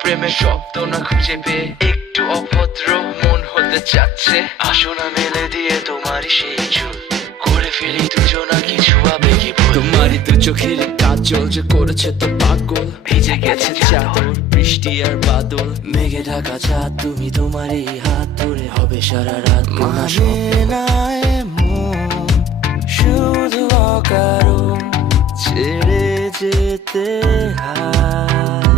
প্রেমের শব্দ না খুঁজে পেয়ে একটু অভদ্র মন হতে চাচ্ছে। আসো না মেলে দিয়ে তোমারই সেই চুল, করে ফেলি দুজনা কিছু আবেগী ভুল। তোমারই দু চোখের কাজল যে করেছে তো পাগল, ভিজে গেছে চাদর বৃষ্টি আর বাদল, মেঘে ঢাকা চাঁদ তুমি তোমারই হাত ধরে হবে সারা রাত। মানে না এমন শুধু অকারণ ছেড়ে যেতে হয়।